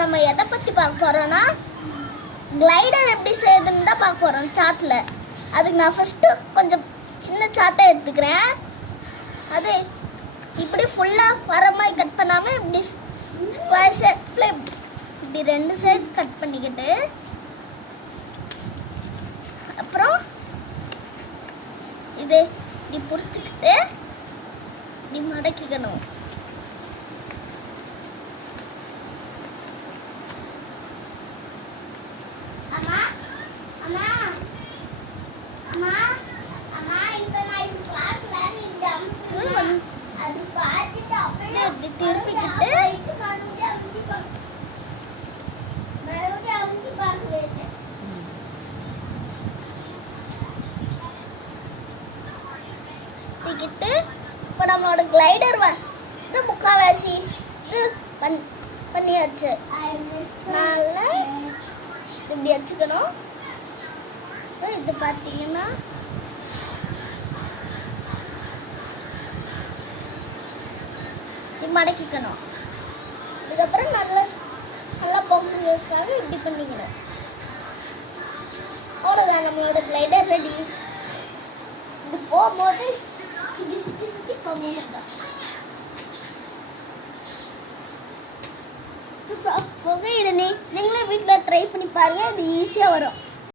நம்ம எதை பற்றி பார்க்க போகிறோன்னா கிளைடர் எப்படி செய்யுதுன்னு தான் பார்க்க போகிறோம் சார்ட்டில். அதுக்கு நான் ஃபஸ்ட்டு கொஞ்சம் சின்ன சார்ட்டை எடுத்துக்கிறேன். அது இப்படி ஃபுல்லாக வர மாதிரி கட் பண்ணாமல் இப்படி ஸ்கொயர் ஷேப்பில் இப்படி 2 சைடு கட் பண்ணிக்கிட்டு அப்புறம் இது இப்படி பிடிச்சிக்கிட்டு இப்படி மடக்கிக்கணும். திருப்பிக்கிட்டு இப்போ நம்மளோட கிளைடர் வந்து முக்கால்வாசி இது பண்ணியாச்சு. நல்லா இப்படி வச்சுக்கணும். இது பார்த்தீங்கன்னா மடக்கிக்கணும். இதுக்கப்புறம் நல்லா பொங்குறதுக்காக இப்படி பண்ணிக்கணும். அவ்வளோதான், நம்மளோட கிளைடர் ரெடி. இது போகும்போது இப்படி சுற்றி சுற்றி போகணும். சூப்பராக போக இதை நீங்களே வீட்டில் ட்ரை பண்ணி பாருங்கள். இது ஈஸியாக வரும்.